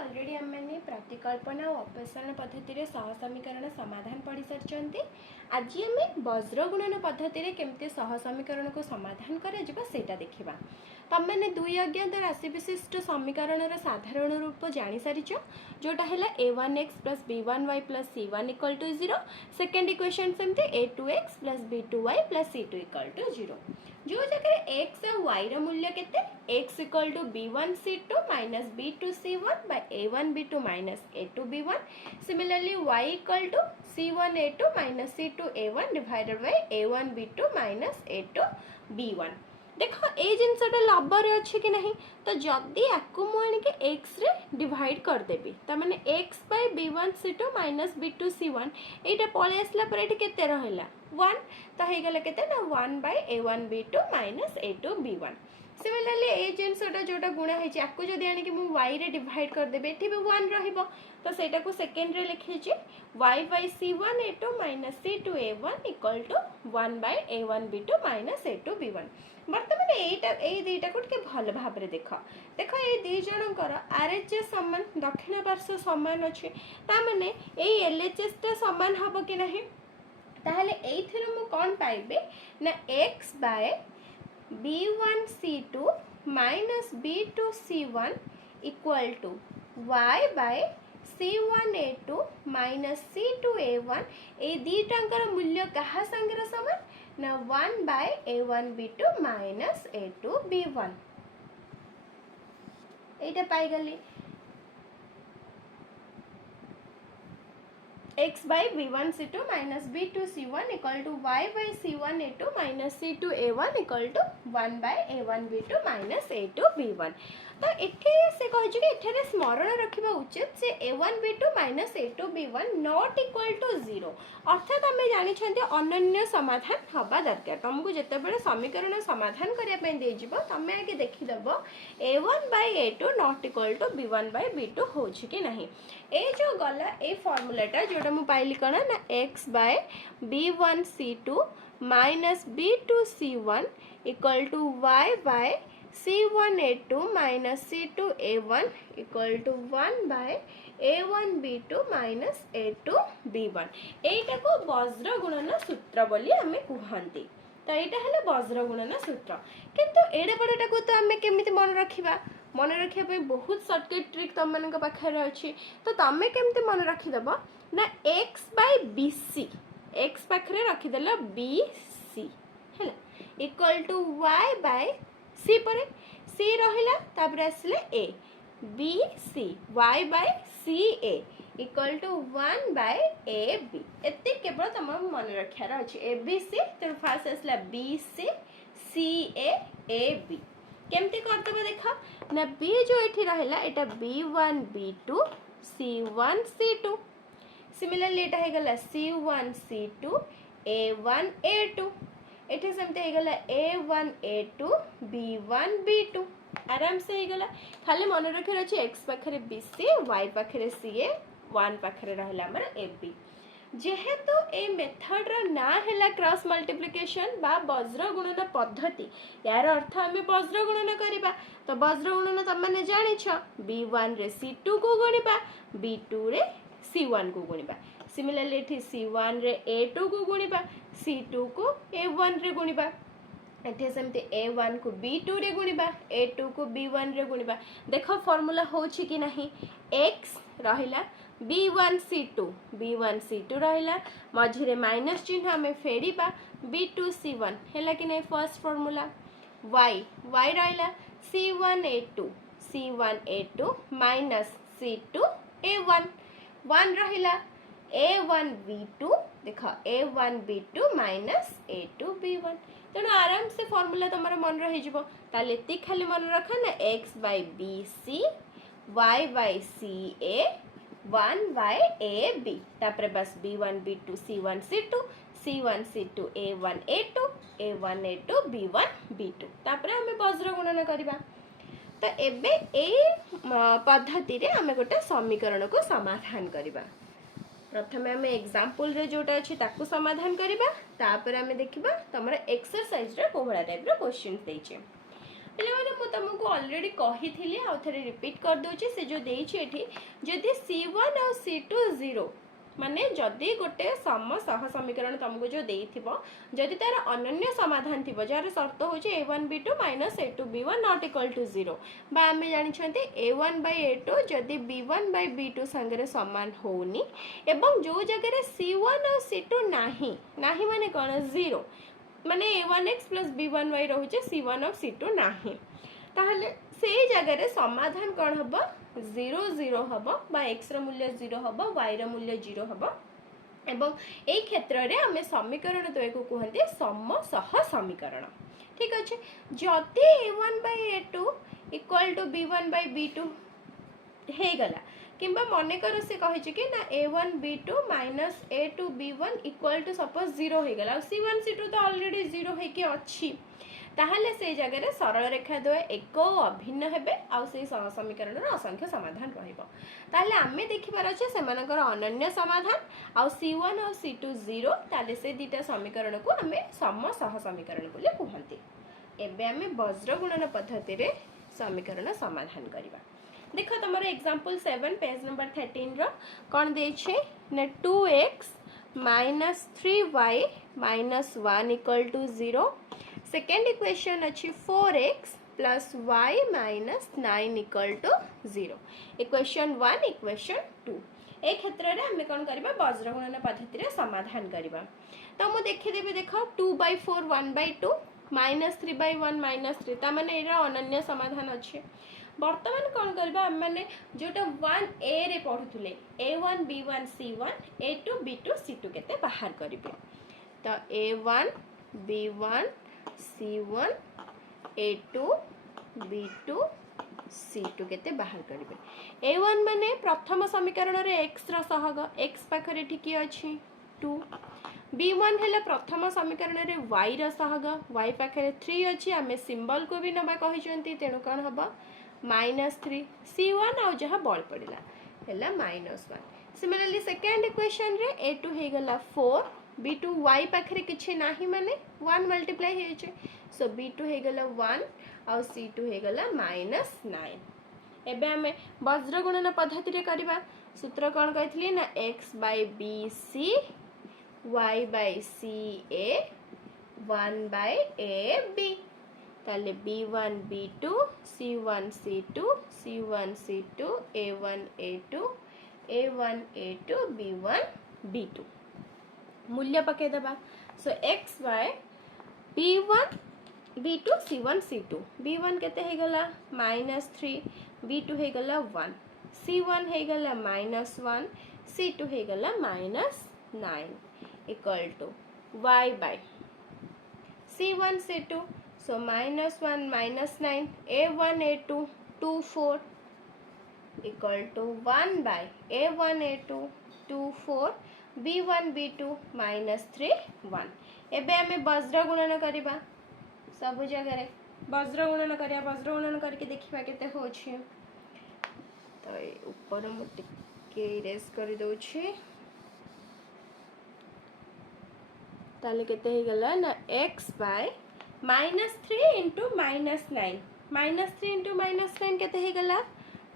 Already आम मैंने प्रतिकल्पना और अपसारण पद्धति रे सह समीकरण समाधान पढ़ी सारी। आज आम वज्र गुणन पद्धति रे केमती सह समीकरण को समाधान करा सेटा देखा। तुम मैंने दुई अज्ञात राशि विशिष्ट समीकरण साधारण रूप जानी सारी जोटा है a1x plus b1y plus c1 equal to 0। Second equation सेमती a2x plus b2y plus c2 equal to 0। जो जगह x और y मूल्य केते x equal to b1c2 minus b2c1 by a1b2 minus a2b1। Similarly y equal to c1a2 minus c2a1 divided by a1b2 minus a2b1। देखो ए जिनसटा लबर अच्छे कि नहीं, तो जदि आपको मुझे एक्स रे डिवाइड करदेवी तो मैंने x bye b1c2 minus b2c1 यहाँ पलि आसला पर ये केते रहिला 1, तो हो गला केते ना 1 by a1b2 minus a2b1। Similarly ए जिनसटा जोटा गुणा है आपको जब आनिक मुझे y रे डिवाइड करदेवी ये भी 1 रहिबो, तो सेटा को सेकेंड रे लिखी y by c1a2 minus c2a1 equal to 1 by a1b2 minus a2b1। बर्तमान यही दुईटा को भल भाव में देख देख ये दी जनकर आरएचएस सामान दक्षिण पार्श्व सामान अच्छे ताने एलएचएस टा सामान हम कि नहीं, ताहले एथि मु कौन पाइबे ना x by b1c2 minus b2c1 equal to y by c1a2 minus c2a1। ये दीटांकर मूल्य कहा संगे समान ना 1 बाय a1b2 माइनस a2b1। एटा पाई गली x by b1c2 minus b2c1 equal to y by c1a2 minus c2a1 equal to 1 by a1b2 minus a2b1। तो एठे से कहछि कि एठे स्मरण रखिबा उचित से a1b2 minus a2b1 not equal to 0, अर्थात आम जानी अनन्य समाधान हवा दरकार। तुमको जिते बड़े समीकरण समाधान करने दिज्व तुम आगे देखीदेव a1 by a2 not equal to b1 by b2 हो कि नहीं। ये जो गला ए फॉर्मूलाटा जोटा मु पाइली कौन ना x by b1c2 minus b2c1 equal to y by c1a2 minus c2a1 equal to 1 by a1b2 minus a2b1। एटा को वज्र गुणन सूत्र बोली आमे कहंती। तो एटा हले वज्र गुणन सूत्र, किंतु एडे बडटा को तो आमे केमिति मन रखिबा, मन रखिया पे बहुत सर्किट ट्रिक तुम मन पाखे अच्छी। तो तुम केमती मन रखीदेव ना x बाय bc x पाखे रखीदेल bc है equal to y by c पर c रहिला तापर आसले a bc y by ca equal to 1 by ab। एते केवल तुम मन रखार अच्छे abc, तो फास्ट आसला bc ca ab। केमती करदेव देख ना b जो ये रहा एटा b1 b2 c1 c2। Similarly एटा हो गला c1 c2 a1 a2। एठी सेमते हो गला a1 a2 b1 b2। आराम से हो गला। खाली मन रखिर अछि x पाखरे bc y पाखरे ca 1 पाखरे रहला हमर ab। जेहेतु ए मेथड रो ना हैला क्रॉस मल्टीप्लिकेशन बा वज्र गुणन पद्धति, यार अर्थ आम वज्र गुणन करिबा। तो वज्र गुणन तुम मैंने जानिछ b1 रे c2 को गुणिबा b2 रे c1 को गुणिबा। सिमिलरली एठी c1 रे a2 को गुणिबा c2 को a1 रे गुणिबा। एठी सेमते a1 को b2 रे गुणिबा a2 को b1 रे गुणिबा। देखो फार्मूला होछि कि नहीं, x रहिला b1 c2 रहिला मझिरे माइनस चिन्ह आमे फेरिबा b2 c1 हैला कि नहीं फर्स्ट फार्मूला। y रहिला c1 a2 minus c2 a1 1 रहिला a1 b2 देख a1 b2 minus a2 b1। तेणु आराम से फॉर्मूला तुम मन रही ताले खाली मन रख ना x by bc y by ca 1 by ab तापरे बस b1 b2 c1 c2 c1 c2 a1 a2 a1 a2 b1 b2 तापरे हमें वज्र गुणन करबा। तो एबे ए पद्धति रे हमें गोटे समीकरण को समाधान करबा। प्रथम आम एग्जांपल रे जोटा अछि ताकू समाधान करबा, तापर आम देखिबा तमरा एक्सरसाइज रे कोहळा टाइप रो क्वेश्चन देइछे। पिले माने मु तुमको ऑलरेडी कही आउ थे रिपीट कर दूची से जो देछि एठी जदि C1 और C2 0 माने जदि गोटे सम सह समीकरण तुमको जो देइथिबो जदि तार अनन्य समाधान थिबो जार शर्त होची a1b2 a2b1 not equal to 0 बा आमे जानि छथि a1/a2 जदि b1/b2 संगे समान होनी एवं जो जगह C1 और C2 नाही नाही माने कोन 0 माने a1x प्लस b1y रहुचे C1 और C2 नाही ताहले से जगह समाधान कौन हम 0 0 हम बा x मूल्य 0 हम y मूल्य 0 हम एवं ए क्षेत्र में आम समीकरण द्वय को कहते समसह समीकरण ठीक अच्छे जदि a1/a2 इक्वल टू b1/b2 हो गला किंबा मनेकर से कही कि ना a1b2 minus a2b1 equal to suppose 0 हो गला c1 c2 तो ऑलरेडी 0 होके अच्छी ताहले से जगह सरल रेखा द्वय एक अभिन्न हेबे आउ से समीकरण असंख्य समाधान रहिबो ताहले आमे देखिबार अछि सेमानकर अनन्य समाधान आउ C1 और C2 0 ताहले से दीटा समीकरण को आमे समसह समीकरण बोले कहंती एबे आमे वज्र गुणन पद्धति रे समीकरण समाधान करिबा देखो तमरो एग्जांपल 7 पेज नंबर 13 रो कोन दे छै ने 2x minus 3y minus 1 equal to 0 second equation अच्छी 4x plus y minus 9 equal to 0 equation 1 equation 2 ए क्षेत्र रे हमें कौन करबा वज्र गुणन पद्धति रे समाधान करबा तो मु देखि देबे देखो 2/4 1/2 minus 3/1 minus 3 ता माने एरा अनन्य समाधान अछि वर्तमान कौन करबा हम माने जोटा 1a रे पढुथुले a1 b1 c1 a2 b2 c2 केते बाहर करबे तो a1 b1 c1 a2 b2 c2 केते बाहर करबे a1 माने प्रथम समीकरण रे x रा सहग x पाखरे ठिकी अछि 2 b1 हेले प्रथम समीकरण रे y रा सहग y पाखरे 3 अछि हमें सिंबल को भी नबा कहि जंती तेनु कोन हबा -3 c1 आउ जहा बल पड़िला हेला -1 सिमिलरली सेकंड इक्वेशन रे a2 हे गला 4 b2 y पाखरे किछि नाही माने 1 मल्टीप्लाई हे छै सो b2 हे गला 1 आउ c2 हे गला -9 एबे हमें वज्र गुणन पद्धति रे करबा सूत्र कोन कहथली ना x by bc y by ca 1 by ab ताले b1 b2 c1 c2 c1 c2 a1 a2 a1 a2 b1 b2 मूल्य पके दबा सो x by b1 b2 c1 c2 b1 केते हे गला -3 b2 हे गला 1 c1 हे गला -1 c2 हे गला -9 equal to y by c1 c2 so -1 -9 a1 a2 2 4 equal to 1 by a1 a2 2 4 b1 b2 -3 1 एबे हमें वज्र गुणन करिबा सब जगह रे वज्र गुणन करिया वज्र गुणन करके देखिबा केते होछि तो ऊपर मु टिके इरेज कर दउ छी ताले केते हे गला ना x by -3 into -9 -3 into -9 केते हे गला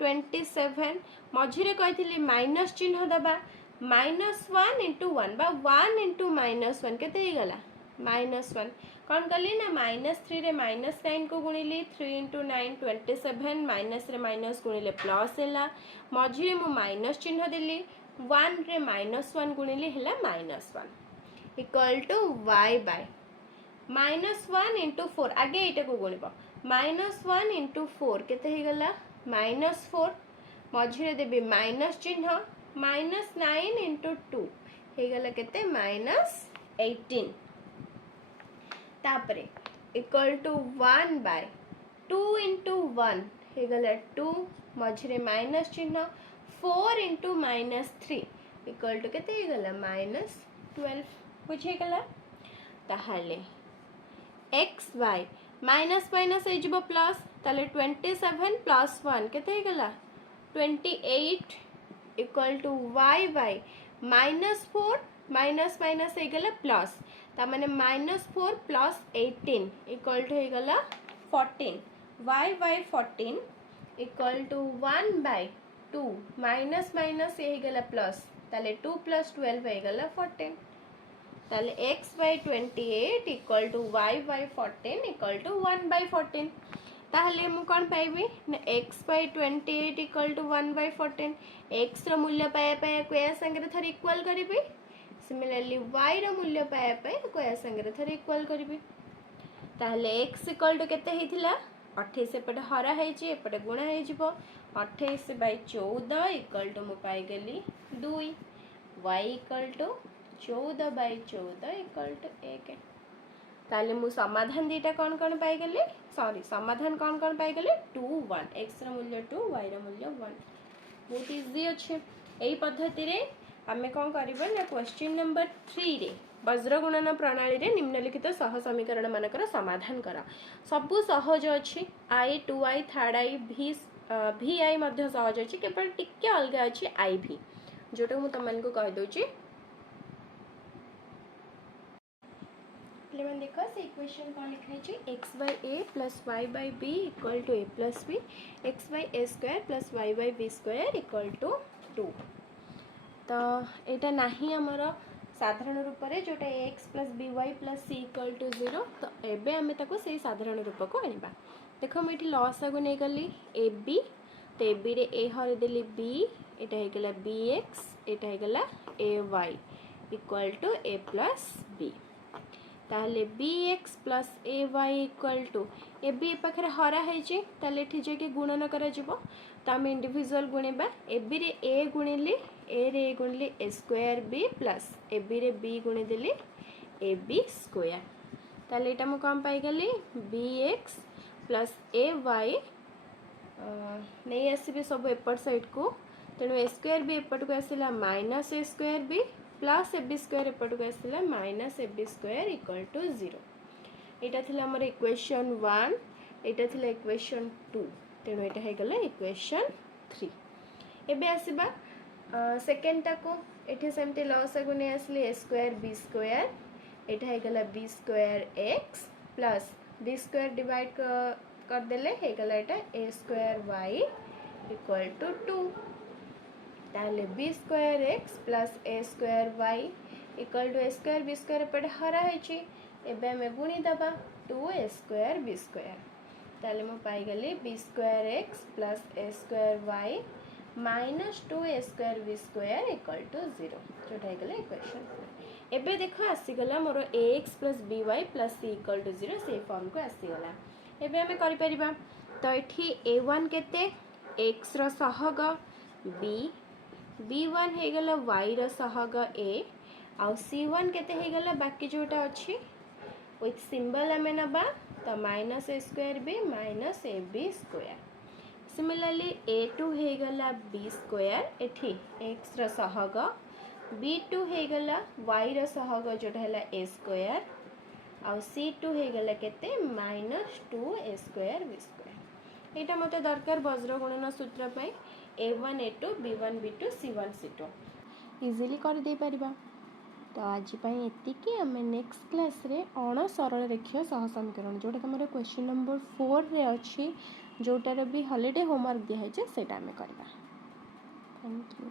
27 मझिरे कहथिली माइनस चिन्ह दबा -1 into 1 बा 1 into -1 केते हे गला -1 कौन कली ना -3 रे -9 को गुणिली 3 into 9 27 माइनस रे माइनस गुणिले प्लस हैला मझिरे मु माइनस चिन्ह देली 1 रे -1 गुणिले हैला -1 equal to y by -1 into 4 आगे एटा को गुणिबा -1 into 4 केते हे गला -4 मझिरे देबे माइनस चिन्ह -9 into 2 हे गला केते -18 तापरे इक्वल टू 1 by 2 into 1 हे गला 2 मझिरे माइनस चिन्ह 4 into -3 इक्वल टू केते हे गला -12 बुझे गला ताहाले x by माइनस माइनस ए जब प्लस ताले 27 प्लस 1 केते हे गला 28 equal to y by -4 minus minus हे गला प्लस ता माने -4 प्लस 18 इक्वल टू हे गला 14 y/14 equal to 1/2 minus minus ये गला प्लस ताले 2 + 12 हो गला 14 ताले x/28 equal to y/14 equal to 1/14 ताहले मु कौन पाइबी ना x/28 इक्वल टू 1/14 x रो मूल्य पाया कोया संगे थर इक्वल करिबी सिमिलरली y रो मूल्य पाया कोया संगे थर इक्वल करिबी ताहले x इक्वल टू केते हेतिला 28 एपटे हरा हेची एपटे गुणा हे जिवो 28/14 इक्वल टू मु पाई गेली 2 y equal to 14/14 equal to 1 ताले मु समाधान दीटा कौन कौन पाई गेली सॉरी समाधान कौन कौन पाई गेली 2 1 x रो मूल्य 2 y रो मूल्य 1 बहुत इजी अच्छे एही पद्धति रे आमे कौन करबा ना क्वेश्चन नंबर 3 रे वज्र गुणन प्रणाली रे निम्नलिखित सह समीकरण मानकर समाधान करा सबु सहज अछि i 2i third i vi मध्य सहज अछि केवल टिके अलगा अछि iv जोटा मु तमन को कह दोची लेमन देखो से इक्वेशन कौन लिखले छी x/a + y/b equal to a + b x/a² + y/b² equal to 2 तो एटा नाही हमर साधारण रूप रे जोटा x + by + c equal to 0 तो एबे हमें ताको से साधारण रूप को आनिबा देखो मैं इठी लॉसा को नै गली ab तो ab रे a हर देली b एटा हे गेला bx एटा हे गेला ay equal to a + b ताहले bx + ay equal to A B पाखरे हरा है ताले एठी जे के गुणन करा जिवो तो हम इंडिविजुअल गुणिबा ए बी रे a गुणिले a रे गुणिले a² b प्लस ए बी रे b गुणि देली a b स्क्वायर ताले एटा मु कम पाई गेली bx + ay नै आसीबे सब एपट साइड को तेणु a² b एपट को आसिला -a² b प्लस ab² एपट को आसिला -ab² इक्वल टू 0 एटा थिला हमर इक्वेशन 1 एटा थिला इक्वेशन 2 तेणु एटा हे गला इक्वेशन 3 एबे आसीबा सेकेंड टा को एठी सेमते लॉस को नै आसले a² b² एटा हे गला b² x plus b² divide कर देले हे गला एटा a² y इक्वल टू 2 ताले b² x plus a² y equal to a² b² एपटे हरा हेची एबे हमें गुणी दबा 2a² b² ताले मु पाई गली b² x plus a² y minus 2a² b² equal to 0 जोटा हे गला इक्वेशन 4 एबे देखो आसी गला मोर ax plus by plus c equal to 0 से फॉर्म को आसी गला एबे हमें करि परिबा तो एठी a1 केते x रो सहग b b1 हे गला y row सहग a uh c1 केते हे गला बाकी जोटा अछि विथ सिंबल हमें नबा तो -a² b -ab²। Similarly a2 हे गला b² एठी x रो सहग b2 हे गला y रो सहग जोटा हला a² आ c2 हे गला केते -2a² b² एटा मते दरकार वज्र गुणन सूत्र पई a1 a2 b1 b2 c1 c2 easily कर दे परिबा तो आज पाई एतिकी हमें नेक्स्ट क्लास रे अण सरल रेखीय सह समीकरण जोटा तुम क्वेश्चन नंबर 4 रे अच्छी जोटार भी हॉलिडे होमवर्क दिखाई सेटा हमें करबा। Thank you.